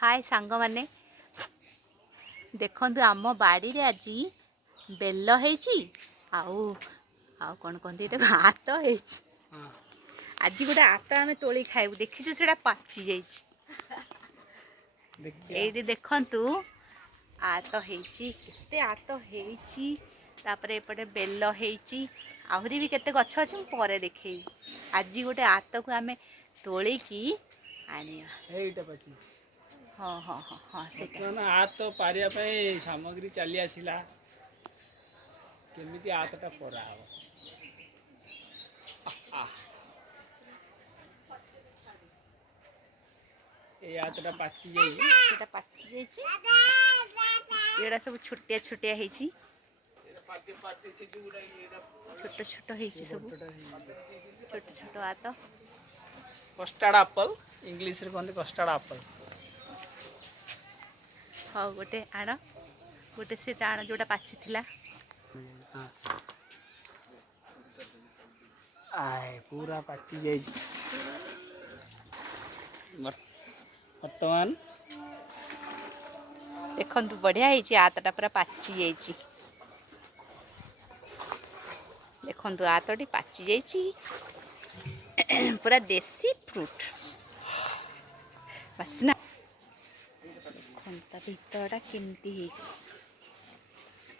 हाय सांग माने देखंतु आम बाड़ी रे आज बेल होईची आउ आउ कौन कहते आत होईची आज गोटे आत आम तोली खाइबु देखिछु सेटा पाची जाईची एइटी देखंतु आत होईची केते आत होईची तापरे एपटे बेल होईची आहुरी भी केते गछ अछि म परे देखैबी आज गोटे आत को आमे तोली की आनिया एइटा पाची हाँ हाँ हाँ हाँ बर्तमान आत तो पारिया पे सामग्री चली आसिला केमिति आतटा परा हो ए आतटा पाची जाई सेटा पाची जाईची एडा सब छोटिया छोटिया हेची छोट छोट हेची सब छोट छोट आत कस्टर्ड एप्पल इंग्लिश रे कहते कस्टर्ड एप्पल हाँ गोटे आण गोटे से आण जोटा पाची थिला आए पूरा पाची जाई वर्तमान देखंतु बढ़िया हेची आतटा पूरा पाची जाईची देखंतु आतटी पाची जाईची पूरा देसी फ्रूट बासना खंता भितरटा केमती हेची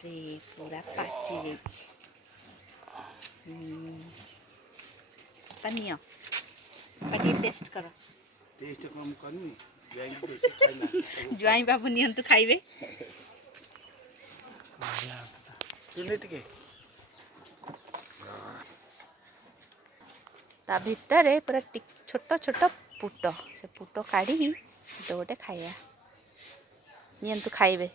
रे पूरा पाची जाईची पानिया पाटी टेस्ट करो टेस्ट कम करनी ज्वाइन बेसी खाइना ज्वाई बाबू नियंतु खाइबे सुने टिके ता भितर पूरा छोट छोट पुट से पुट काढ़ी गोटे गोटे खाइबा नियंतु खाइबे।